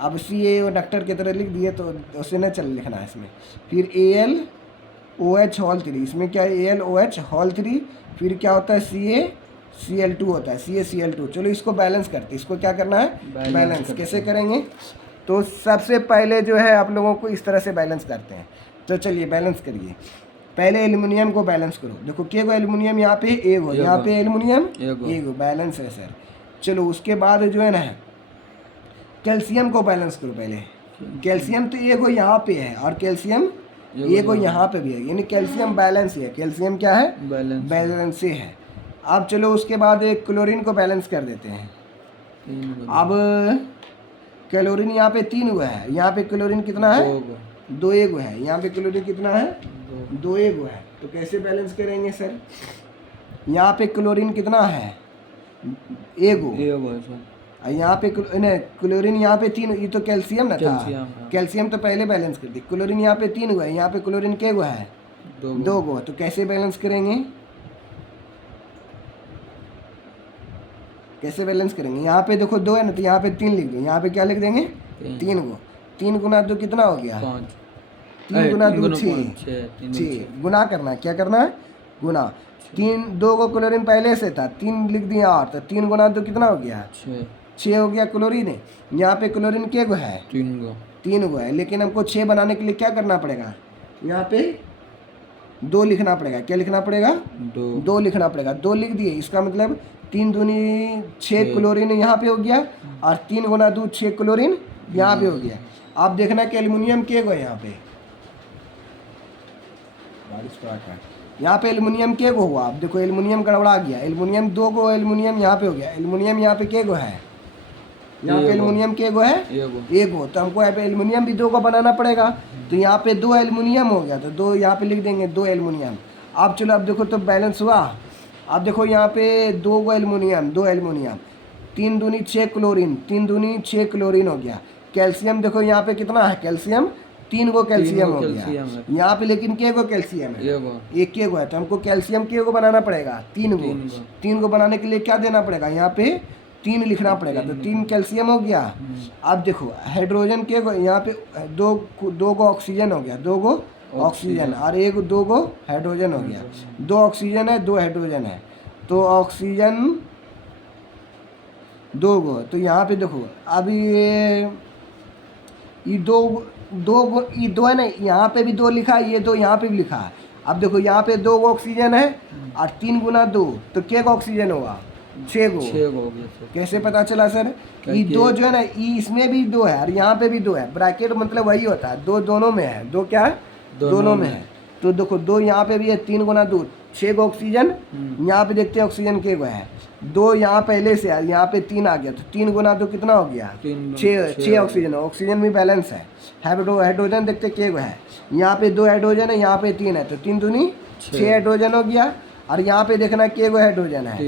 अब CA डॉक्टर की तरह लिख दिए तो उसे न चल लिखना है इसमें। फिर AlOH होल 3, इसमें क्या है AlOH होल 3, फिर क्या होता है CaCl2 होता है, CaCl2। चलो इसको बैलेंस करते, इसको क्या करना है, बैलेंस। कैसे करेंगे, तो सबसे पहले जो है आप लोगों को इस तरह से बैलेंस करते हैं। तो चलिए बैलेंस करिए। पहले एल्युमिनियम को बैलेंस करो। देखो के गो एल्युमिनियम, यहाँ पे एगो, यहाँ पे एल्युमिनियम एगो, बैलेंस है सर। चलो उसके बाद जो है ना, कैल्शियम को बैलेंस करो पहले। कैल्शियम तो एगो यहाँ पे है और कैल्शियम एगो यहाँ पे भी है, यानी कैल्शियम बैलेंस है। कैल्शियम क्या है, बैलेंस से है। अब चलो उसके बाद एक क्लोरीन को बैलेंस कर देते हैं। अब क्लोरीन यहाँ पे 3 हुआ है, यहाँ पे क्लोरीन कितना है, 2 एगो है। यहाँ पे क्लोरीन कितना है, 2 एगो है। तो कैसे बैलेंस करेंगे सर, यहाँ पे क्लोरीन कितना है, एगो, यहाँ पे क्लोरीन यहाँ पे 3, ये तो कैल्शियम ना था, कैल्शियम तो पहले बैलेंस कर दी। क्लोरीन यहाँ पे 3 हुआ है, यहाँ पे क्लोरीन के गो है, 2 गो। तो कैसे बैलेंस करेंगे, कैसे बैलेंस करेंगे, यहाँ पे देखो 2 है ना, तो यहाँ पे 3 लिख देंगे। यहाँ पे क्या लिख देंगे, 3 गो। 3 गुना 2 कितना हो गया, 3 गुना 2 6 गुना करना है, क्या करना है, गुना। 2 गो क्लोरीन पहले से था, 3 लिख दिया और, तो 3 गुना 2 कितना हो गया, 6 हो गया क्लोरीन। यहाँ पे क्लोरीन के गो है, 3 गो है। लेकिन हमको 6 बनाने के लिए क्या करना पड़ेगा, यहाँ पे 2 लिखना पड़ेगा। क्या लिखना पड़ेगा, 2 लिखना पड़ेगा। 2 लिख दिए, इसका मतलब 3 दूनी 6 क्लोरीन यहाँ पे हो गया और 3 गुना 2 6 क्लोरीन यहाँ पे हो गया। आप देखना कि एल्युमिनियम के गो है, यहाँ पे यहाँ पे एल्युमिनियम के गो हुआ। अब देखो एल्युमिनियम गड़बड़ा गया, एल्युमिनियम 2 गो एल्युमिनियम यहाँ पे हो गया। एल्युमिनियम यहाँ पे के गो है, यहाँ पे एल्युमिनियम के गो है, एगो। तो हमको यहाँ पे एल्युमिनियम भी 2 को बनाना पड़ेगा। तो यहाँ पे 2 एल्युमिनियम हो गया, तो 2 यहाँ पे लिख देंगे, 2 एल्युमिनियम। अब चलो अब देखो तो बैलेंस हुआ। अब देखो यहाँ पे 2 गो एल्युमिनियम, 2 एल्युमिनियम, 3 दूनी 6 क्लोरीन, 3 दूनी 6 क्लोरीन हो गया। कैल्शियम देखो यहाँ पे कितना है, कैल्शियम 3 गो कैल्शियम हो गया यहाँ पे। लेकिन के गो कैल्शियम है, एक के गो है। तो हमको कैल्शियम के गो बनाना पड़ेगा, 3 गो। 3 गो बनाने के लिए क्या देना पड़ेगा, यहाँ पे 3 लिखना पड़ेगा। तो 3 कैल्शियम हो गया। अब देखो हाइड्रोजन के गो, यहाँ पे 2 गो ऑक्सीजन हो गया, 2 गो ऑक्सीजन और 2 गो हाइड्रोजन हो गया। 2 ऑक्सीजन है, 2 हाइड्रोजन है, तो ऑक्सीजन 2 गो। तो यहाँ पे देखो अब ये 2 है ना, यहाँ पे भी 2 लिखा है, ये 2 यहाँ पे भी लिखा है। अब देखो यहाँ पे 2 गो ऑक्सीजन है और 3 गुना 2 तो क्या ऑक्सीजन होगा, 6 गो। कैसे पता चला सर, ये 2 जो है ना, इसमें भी 2 है और यहाँ पे भी 2 है। ब्रैकेट मतलब वही होता है, 2 दोनों में है, 2 क्या है, दोनों में है। तो देखो 2 यहाँ पे भी है, 3 गुना 2 6 गो ऑक्सीजन। यहाँ पे देखते हैं ऑक्सीजन के गो है, 2 यहाँ पहले से है, यहाँ पे 3 आ गया। तो 3 गुना 2 कितना हो गया, 6 ऑक्सीजन। ऑक्सीजन भी बैलेंस है। हाइड्रोजन देखते के गो है, यहाँ पे 2 हाइड्रोजन है, यहाँ पे 3 है, तो 3 दूनी 6 हाइड्रोजन हो गया। और यहाँ पे देखना के गो हाइड्रोजन है,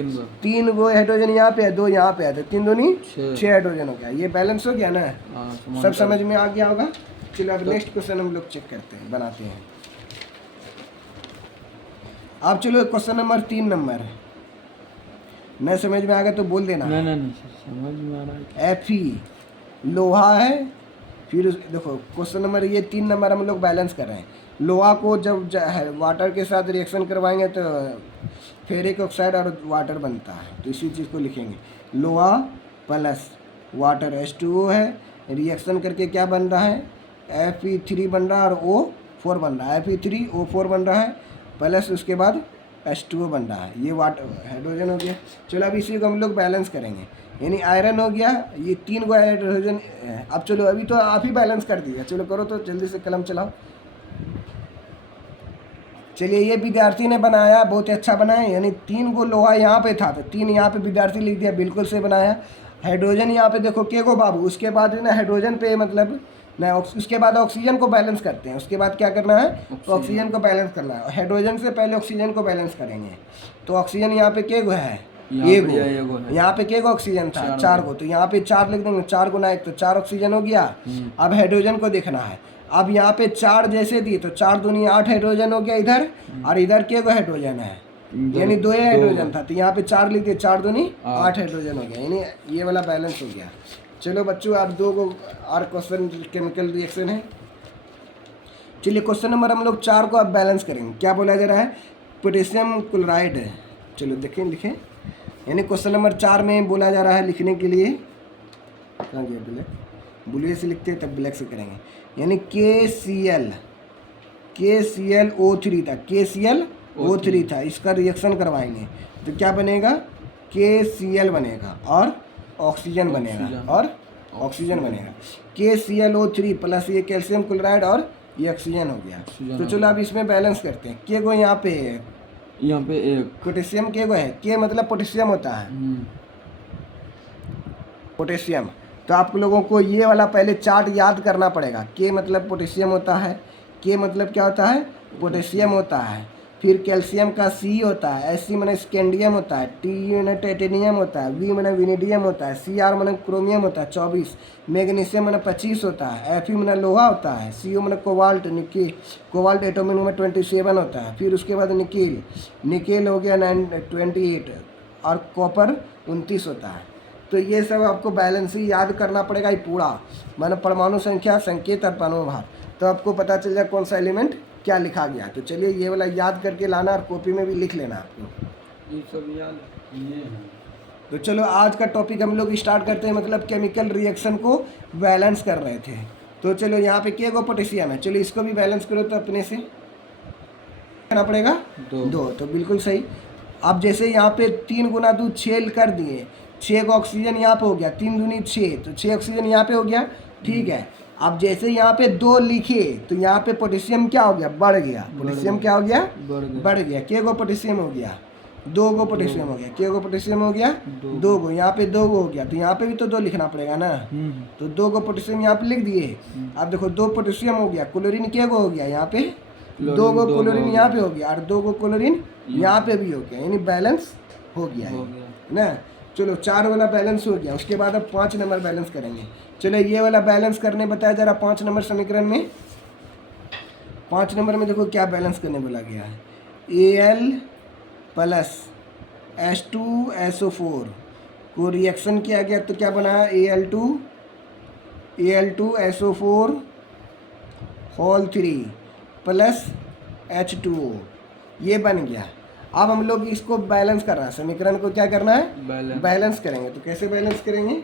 3 गो हाइड्रोजन यहाँ पे है, 2 यहाँ पे है, तो 3 दूनी 6 हाइड्रोजन हो गया। ये बैलेंस हो गया ना, सब समझ में आ गया होगा। चलो अब नेक्स्ट क्वेश्चन हम लोग चेक करते हैं, बनाते हैं। अब चलो क्वेश्चन नंबर 3 नंबर। न समझ में आ गया तो बोल देना। नहीं नहीं नहीं सर, समझ में आ रहा है। Fe लोहा है। फिर देखो क्वेश्चन नंबर ये 3 नंबर हम लोग बैलेंस कर रहे हैं। लोहा को जब वाटर के साथ रिएक्शन करवाएंगे तो फेरिक ऑक्साइड और वाटर बनता है, तो इसी चीज़ को लिखेंगे। लोहा प्लस वाटर H2O है, रिएक्शन करके क्या बन रहा है, Fe3 बन रहा है और O4 बन रहा है। Fe3O4 बन रहा है प्लस उसके बाद H2O बन रहा है, ये वाटर हाइड्रोजन हो गया। चलो अब इसी को हम लोग बैलेंस करेंगे, यानी आयरन हो गया, ये 3 गो हाइड्रोजन। अब चलो अभी तो आप ही बैलेंस कर दिया, चलो करो तो जल्दी से कलम चलाओ। चलिए ये विद्यार्थी ने बनाया, बहुत ही अच्छा बनाया, यानी 3 गो लोहा यहाँ पे था तो 3 यहाँ पे विद्यार्थी लिख दिया, बिल्कुल से बनाया। हाइड्रोजन यहाँ पे देखो के गो बाबू, उसके बाद ना हाइड्रोजन पे मतलब ना उसके बाद ऑक्सीजन को बैलेंस करते हैं। उसके बाद क्या करना है, ऑक्सीजन को बैलेंस करना है। हाइड्रोजन से पहले ऑक्सीजन को बैलेंस करेंगे। तो ऑक्सीजन यहाँ पे के गो है, यहाँ पे ये गो है। यहाँ पे के गो ऑक्सीजन था, 4 गो, तो यहाँ पे 4 लिख देंगे। 4 गुना 1 तो 4 ऑक्सीजन हो गया। अब हाइड्रोजन को देखना है। अब यहाँ पे 4 जैसे दिए तो 4 दूनी 8 हाइड्रोजन हो गया इधर, और इधर के गो हाइड्रोजन है, यानी 2 हाइड्रोजन था, तो यहाँ पे 4 लिख दिए, 4 दूनी 8 हाइड्रोजन हो गया, यानी ये वाला बैलेंस हो गया। चलो बच्चों आप 2 गो और क्वेश्चन केमिकल रिएक्शन है। चलिए क्वेश्चन नंबर हम लोग 4 को अब बैलेंस करेंगे। क्या बोला जा रहा है, पोटेशियम क्लोराइड है। चलो देखें लिखें, यानी क्वेश्चन नंबर 4 में बोला जा रहा है लिखने के लिए, कहाँ गया ब्लैक, ब्लू से लिखते हैं तब ब्लैक से करेंगे, यानी KClO3 था, KClO3 था, इसका रिएक्शन करवाएंगे तो क्या बनेगा, KCl बनेगा और ऑक्सीजन बनेगा और ऑक्सीजन बनेगा। KClO3 प्लस ये कैल्शियम क्लोराइड और ये ऑक्सीजन हो गया। तो चलो अब इसमें बैलेंस करते हैं। के गो यहाँ पे एक पोटेशियम के गो है, के मतलब पोटेशियम होता है, पोटेशियम। तो आप लोगों को ये वाला पहले चार्ट याद करना पड़ेगा। के मतलब पोटेशियम होता है, के मतलब क्या होता है, पोटेशियम होता है। फिर कैल्शियम का C होता है, Sc मैंने स्कैंडियम होता है, T मैंने टाइटेनियम होता है, V मैंने विनेडियम होता है, Cr मैंने क्रोमियम होता है 24, मैग्नीशियम मैंने 25 होता है, Fe मैंने लोहा होता है, CO मैंने cobalt, nickel cobalt atomic number 27 होता है। फिर उसके बाद निकेल हो गया 28 और कॉपर 29 होता है। तो ये सब आपको बैलेंस ही याद करना पड़ेगा, ये पूरा माने परमाणु संख्या, संकेत और परमाणु भार, तो आपको पता चल जाए कौन सा एलिमेंट क्या लिखा गया। तो चलिए ये वाला याद करके लाना और कॉपी में भी लिख लेना आपको, ये सब याद ये है। तो चलो आज का टॉपिक हम लोग स्टार्ट करते हैं, मतलब केमिकल रिएक्शन को बैलेंस कर रहे थे। तो चलो यहाँ पे के गो पोटेशियम है, चलो इसको भी बैलेंस करो तो अपने से करना पड़ेगा 2, तो बिल्कुल सही। अब जैसे यहाँ पे 3 गुना 2 6 कर दिए, 6 का ऑक्सीजन यहाँ पे हो गया, 3 दूनी 6, तो 6 ऑक्सीजन यहाँ पे हो गया, ठीक है। अब जैसे यहाँ पे 2 लिखे तो यहाँ पे पोटेशियम क्या हो गया, बढ़ गया, पोटेशियम क्या हो गया, बढ़ गया। के गो पोटेशियम हो गया, 2 गो पोटेशियम हो गया, के गो पोटेशियम हो गया 2 गो, यहाँ पे 2 गो हो गया, तो यहाँ पे भी तो 2 लिखना पड़ेगा ना, तो 2 गो पोटेशियम यहाँ पे लिख दिए। अब देखो 2 पोटेशियम हो गया, क्लोरीन के गो हो गया, यहाँ पे 2 गो क्लोरीन यहाँ पे हो गया और 2 गो क्लोरीन यहाँ पे भी हो गया, यानी बैलेंस हो गया है ना। चलो 4 वाला बैलेंस हो गया। उसके बाद अब 5 नंबर बैलेंस करेंगे। चलो ये वाला बैलेंस करने बताया जा रहा 5 नंबर समीकरण में। 5 नंबर में देखो क्या बैलेंस करने बोला गया है, Al प्लस H2SO4 को रिएक्शन किया गया तो क्या बना, Al2SO4 होल 3 प्लस H2O, ये बन गया। अब हम लोग इसको बैलेंस करना है, समीकरण को क्या करना है, बैलेंस करेंगे। तो कैसे बैलेंस करेंगे,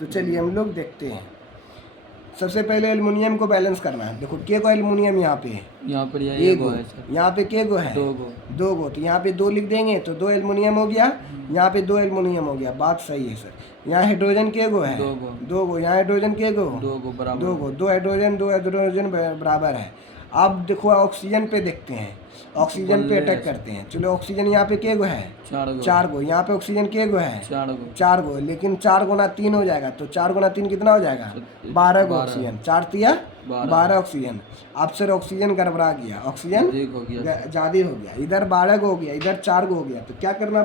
तो चलिए हम लोग देखते हैं। सबसे पहले एल्युमिनियम को बैलेंस करना है। देखो के गो एल्युमिनियम यहाँ पे है, यहाँ पर ये गो है सर, यहाँ पे के गो है 2 गो, तो यहाँ पे 2 लिख देंगे तो 2 एल्युमिनियम हो गया, यहाँ पे 2 एल्युमिनियम हो गया, बात सही है सर। यहाँ हाइड्रोजन के गो है 2 गो, यहाँ हाइड्रोजन के गो 2 हाइड्रोजन 2 हाइड्रोजन बराबर है। अब देखो ऑक्सीजन पे देखते हैं, ऑक्सीजन पे अटैक करते हैं। चलो ऑक्सीजन यहाँ पे के गो है 4 गो, यहाँ पे ऑक्सीजन के गो है 4 गो, लेकिन 4 गुना 3 हो जाएगा, तो 4 गुना 3 कितना हो जाएगा, 12 गो ऑक्सीजन, 4 तिया 12 ऑक्सीजन। अब सर ऑक्सीजन गड़बड़ा गया, ऑक्सीजन ज़्यादा हो गया, इधर 12 गो हो गया, इधर 4 गो हो गया, तो क्या करना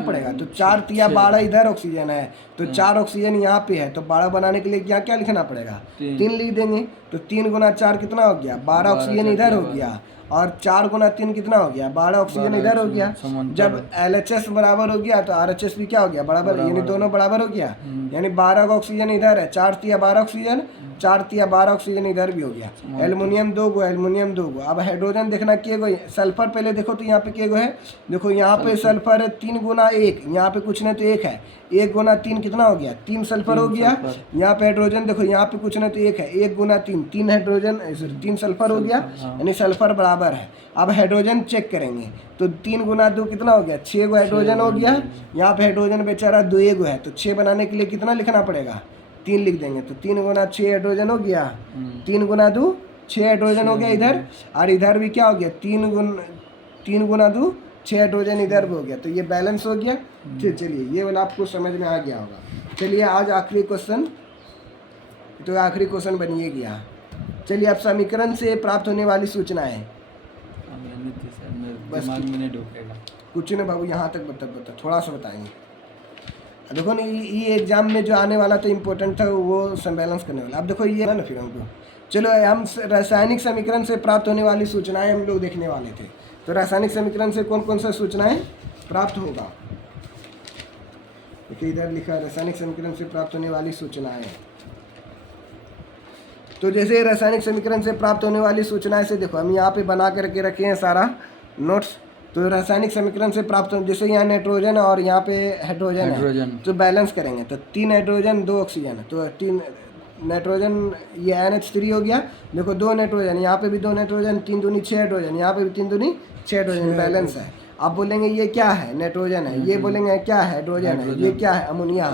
पड़ेगा, तो 4 तिया 12 इधर ऑक्सीजन है, तो 4 ऑक्सीजन यहाँ पे है, तो 12 बनाने के लिए क्या क्या लिखना पड़ेगा, 3 लिख देंगे। तो 3 गुना 4 कितना हो गया, 12 ऑक्सीजन इधर हो गया और 4 गुना 3 कितना हो गया, 12 ऑक्सीजन इधर हो गया। जब LHS बराबर हो गया तो RHS भी क्या हो गया, बराबर, यानी दोनों बराबर हो गया। यानी 12 का ऑक्सीजन इधर है, 4 तिया 12 ऑक्सीजन, 4 तिया 12 ऑक्सीजन इधर भी हो गया। एल्युमिनियम 2 गो, एल्युमिनियम 2 गो। अब हाइड्रोजन देखना के गो, सल्फर पहले देखो तो यहाँ पे के गो है, देखो यहाँ पे सल्फर है 3 गुना 1, यहाँ पे कुछ नहीं तो 1 है, 1 गुना 3 कितना हो गया, 3 सल्फर हो गया। यहाँ पे हाइड्रोजन देखो, यहाँ पे कुछ नहीं तो 1 है, 1 गुना 3, 3 हाइड्रोजन 3 सल्फर हो गया, यानी सल्फर बराबर है। अब हाइड्रोजन चेक करेंगे तो 3 गुना 2 कितना हो गया, 6 गो हाइड्रोजन हो गया। यहाँ पे हाइड्रोजन बेचारा 2 गो है, तो 6 बनाने के लिए कितना लिखना पड़ेगा, 3 लिख देंगे। तो 3 गुना 6 हाइड्रोजन हो गया, 3 गुना 2 6 हाइड्रोजन हो गया इधर, और इधर भी क्या हो गया, 3 गुना 2 6 हाइड्रोजन इधर भी हो गया। तो ये बैलेंस हो गया। चलिए ये वाला आपको समझ में आ गया होगा। चलिए आज आखिरी क्वेश्चन, तो आखिरी क्वेश्चन बनिए गया। चलिए अब समीकरण से प्राप्त होने वाली सूचनाएं, बस दिमाग में नहीं ढुकेगा कुछ नहीं बाबू, यहाँ तक बता थोड़ा सा बताएंगे। देखो ना ये एग्जाम में जो आने वाला तो इम्पोर्टेंट था, वो संबैलेंस करने वाला। अब देखो ये है ना, फिर हमको चलो हम रासायनिक समीकरण से प्राप्त होने वाली सूचनाएं हम लोग देखने वाले थे। तो रासायनिक समीकरण से कौन कौन सा सूचनाएं प्राप्त होगा, देखिए इधर लिखा है रासायनिक समीकरण से प्राप्त होने वाली सूचनाएं। तो जैसे रासायनिक समीकरण से प्राप्त होने वाली सूचनाएं से देखो हम यहाँ पे बना करके रखे हैं सारा नोट्स। तो रासायनिक समीकरण से प्राप्त जैसे यहाँ नाइट्रोजन और यहाँ पे हाइड्रोजन है, तो बैलेंस करेंगे तो 3 हाइड्रोजन 2 ऑक्सीजन, तो 3 नाइट्रोजन ये NH3 हो गया। देखो 2 नाइट्रोजन, यहाँ पे भी 2 नाइट्रोजन, 3 दूनी 6 हाइड्रोजन, यहाँ पे भी 3 दूनी 6 हाइड्रोजन, बैलेंस है। आप बोलेंगे ये क्या है, नाइट्रोजन है, ये बोलेंगे क्या है, हाइड्रोजन है, ये क्या है, अमोनिया।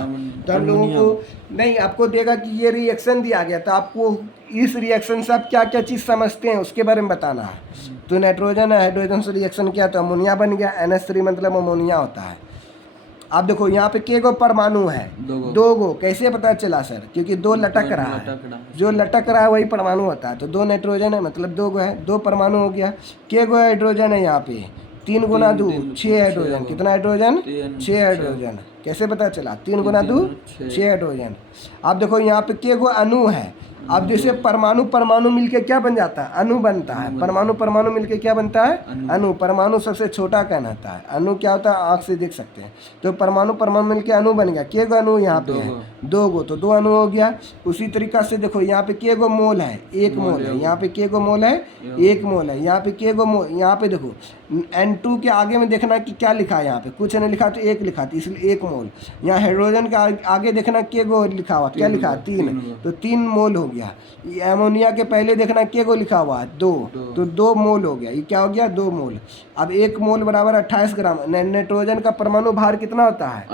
तो हम लोगों को नहीं, आपको देगा कि ये रिएक्शन दिया गया, तो आपको इस रिएक्शन से आप क्या क्या चीज़ समझते हैं उसके बारे में बताना है। तो नाइट्रोजन है, हाइड्रोजन से रिएक्शन किया तो अमोनिया बन गया, NH3 मतलब अमोनिया होता है। आप देखो यहाँ पे के गो परमाणु है, 2 गो। कैसे पता चला सर, क्योंकि 2 लटक रहा है, जो लटक रहा है वही परमाणु होता है। तो 2 नाइट्रोजन है मतलब 2 गो है, 2 परमाणु हो गया। के गो हाइड्रोजन है यहाँ पे, 3 गुना 2 6 हाइड्रोजन, कितना हाइड्रोजन, 6 हाइड्रोजन। कैसे पता चला, 3 गुना 2 6 हाइड्रोजन। आप देखो यहाँ पे के गो अणु है। अब जैसे परमाणु परमाणु मिलके क्या बन जाता है, अणु बनता है। परमाणु परमाणु मिलके क्या बनता है, अणु। परमाणु सबसे छोटा कहलाता है, अणु क्या होता है आँख से देख सकते हैं। तो परमाणु परमाणु मिलके अणु बन गया। के गो अणु यहाँ पे है, 2 गो, तो 2 अणु हो गया। उसी तरीका से देखो यहाँ पे के गो मोल है, 1 मोल है। यहाँ पे के गो मोल है, 1 मोल है। यहाँ पे के गो मोल, यहाँ पे देखो N2 के आगे में देखना कि क्या लिखा है, यहाँ पे कुछ नहीं लिखा तो 1 लिखा था, इसलिए 1 मोल। यहाँ हाइड्रोजन का आगे देखना के गो लिखा हुआ, क्या लिखा है, 3, तो 3 मोल हो गया। एमोनिया के पहले देखना के गो लिखा हुआ है, 2, तो 2 मोल हो गया। ये क्या हो गया, 2 मोल। अब 1 मोल बराबर 28 ग्राम। नाइट्रोजन का परमाणु भार कितना होता है,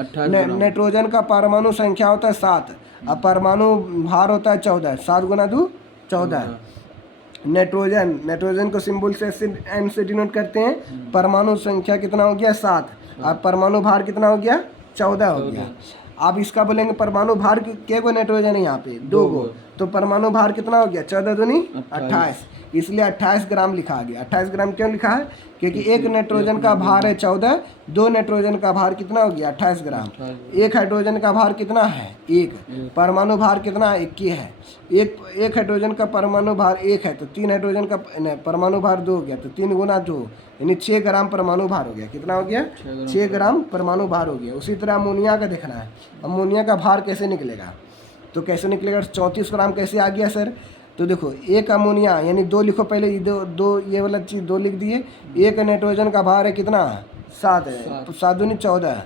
नाइट्रोजन का परमाणु संख्या होता है 7, अब परमाणु भार होता है 14, 7 गुना 2 14। नाइट्रोजन को सिंबल से N से डिनोट करते हैं। परमाणु संख्या कितना हो गया, 7, और परमाणु भार कितना हो गया, 14 हो गया। आप इसका बोलेंगे परमाणु भार के गो नाइट्रोजन है यहाँ पे, 2 गो, तो परमाणु भार कितना हो गया, 14 दूनी 28, इसलिए 28 ग्राम लिखा गया। 28 ग्राम क्यों लिखा है, क्योंकि 1 नाइट्रोजन का भार है 14, 2 नाइट्रोजन का भार कितना हो गया, 28 ग्राम। 1 हाइड्रोजन का भार कितना है, 1, परमाणु भार कितना है, 21 है। एक हाइड्रोजन का परमाणु भार 1 है, तो 3 हाइड्रोजन का परमाणु भार 2 हो गया, तो 3 गुना 2 यानी 6 ग्राम परमाणु भार हो गया। कितना हो गया, 6 ग्राम परमाणु भार हो गया। उसी तरह अमोनिया का देखना है, अमोनिया का भार कैसे निकलेगा, तो कैसे निकलेगा, 34 ग्राम कैसे आ गया सर, तो देखो 1 अमोनिया यानी 2 लिखो पहले, दो ये वाला चीज़ 2 लिख दिए। 1 नाइट्रोजन का भार है कितना, 7 है, तो 7 दूनी 14।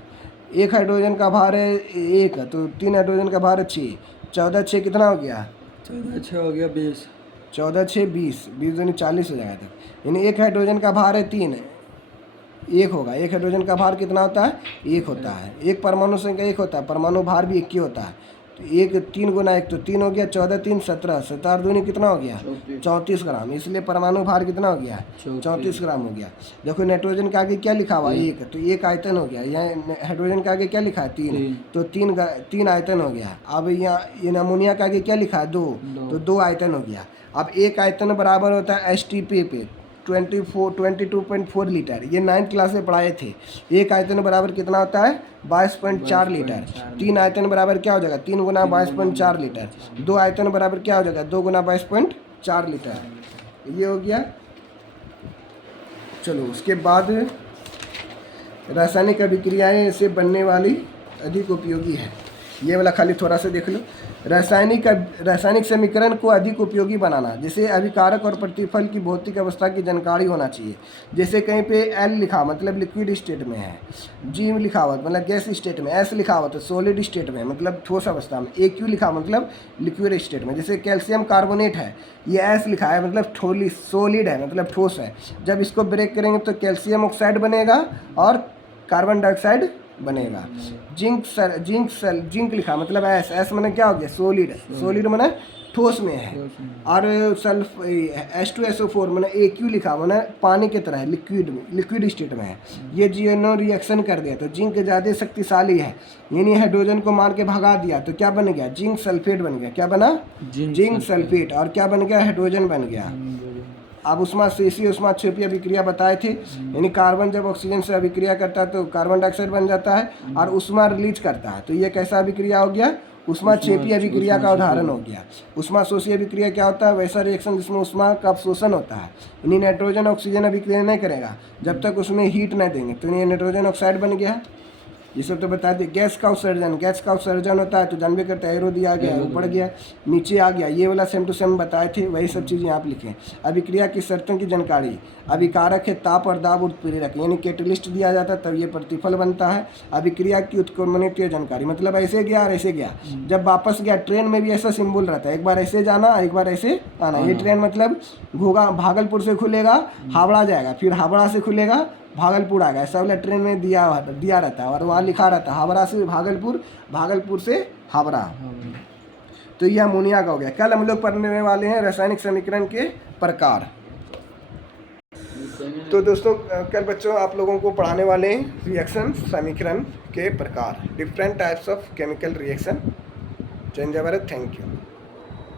1 हाइड्रोजन का भार है 1, तो 3 हाइड्रोजन का भार है 6, 14 6 कितना हो गया, 14 6 हो गया 20, 14 6 20, 20 दूनी 40 हो जाएगा। तक यानी 1 हाइड्रोजन का भार है 3, 1 होगा। 1 हाइड्रोजन का भार कितना होता है, 1 होता है। 1 परमाणु संख्या 1 होता है, परमाणु भार भी 1 ही होता है। तो 1 3 गुना 1 तो 3 हो गया, 14 3 17, 17 दूनी कितना हो गया, 34 ग्राम, इसलिए परमाणु भार कितना हो गया, 34 ग्राम हो गया। देखो नाइट्रोजन के आगे क्या लिखा हुआ, 1, तो 1 आयतन हो गया। यहाँ हाइड्रोजन के आगे क्या लिखा है, 3, तो 3 आयतन हो गया। अब यहाँ ये अमोनिया के आगे क्या लिखा है, 2, तो 2 आयतन हो गया। अब 1 आयतन बराबर होता है STP पे 22.4 लीटर, ये 9th क्लास में पढ़ाए थे। 1 आयतन बराबर कितना होता है, 22.4 लीटर। 3 आयतन बराबर क्या हो जाएगा, 3 गुना 22.4 लीटर। 2 आयतन बराबर क्या हो जाएगा, 2 गुना 22.4 लीटर। ये हो गया चलो उसके बाद रासायनिक अभिक्रियाएं से बनने वाली अधिक उपयोगी है। ये वाला खाली थोड़ा सा देख लो। रासायनिक समीकरण को अधिक उपयोगी बनाना, जैसे अभिकारक और प्रतिफल की भौतिक अवस्था की जानकारी होना चाहिए। जैसे कहीं पे एल लिखा मतलब लिक्विड स्टेट में है, जी लिखा हुआ मतलब गैस स्टेट में, एस लिखा हुआ तो सॉलिड स्टेट में मतलब ठोस अवस्था में, ए क्यू लिखा मतलब लिक्विड स्टेट में। जैसे कैल्शियम कार्बोनेट है, ये एस लिखा है मतलब सॉलिड है मतलब ठोस है। जब इसको ब्रेक करेंगे तो कैल्शियम ऑक्साइड बनेगा और कार्बन डाइऑक्साइड बनेगा। जिंक लिखा मतलब एस मैंने क्या हो गया सॉलिड मैंने ठोस में है। और H2SO4 मैंने AQ लिखा मैंने पानी की तरह है, लिक्विड स्टेट में है। ये जीएनओ रिएक्शन कर दिया तो जिंक ज़्यादा शक्तिशाली है, यानी हाइड्रोजन को मार के भगा दिया तो क्या बन गया जिंक सल्फेट बन गया। क्या बना जिंक सल्फेट। और क्या बन गया हाइड्रोजन बन गया। अब उष्मा शेषी उष्मा क्षेपीय अभिक्रिया बताए थे, यानी कार्बन जब ऑक्सीजन से अभिक्रिया करता है तो कार्बन डाइऑक्साइड बन जाता है और उष्मा रिलीज करता है, तो ये कैसा अभिक्रिया हो गया उष्मा क्षेपीय अभिक्रिया का उदाहरण हो गया। उष्मा शोषी अभिक्रिया क्या होता है, वैसा रिएक्शन जिसमें उष्मा का अवशोषण होता है, यानी नाइट्रोजन ऑक्सीजन अभिक्रिया नहीं करेगा जब तक उसमें हीट नहीं देंगे, तो ये नाइट्रोजन ऑक्साइड बन गया। ये सब तो बता दें। गैस का उत्सर्जन होता है तो जानबे करता है एरो दिया गया ऊपर गया नीचे आ गया, ये वाला सेम टू सेम बताए थे, वही सब चीज़ यहाँ पे लिखें। अभिक्रिया की शर्तों की जानकारी, अभिकारक है ताप और दाब उत्प्रेरक, यानी कैटलिस्ट दिया जाता है तब ये प्रतिफल बनता है। अभिक्रिया की उत्क्रमणीय जानकारी मतलब ऐसे गया और ऐसे गया, जब वापस गया ट्रेन में भी ऐसा सिंबल रहता है, एक बार ऐसे जाना एक बार ऐसे आना। ये ट्रेन मतलब घोगा भागलपुर से खुलेगा हावड़ा जाएगा, फिर हावड़ा से खुलेगा भागलपुर आएगा, ऐसा वाला ट्रेन में दिया रहता है और वहाँ लिखा रहता है हावड़ा से भागलपुर, भागलपुर से हावड़ा। तो यह अमोनिया का हो गया। कल हम लोग पढ़ने वाले हैं रासायनिक समीकरण के प्रकार। तो दोस्तों कल बच्चों आप लोगों को पढ़ाने वाले हैं रिएक्शन समीकरण के प्रकार, different types of chemical reaction. जय भारत, थैंक यू।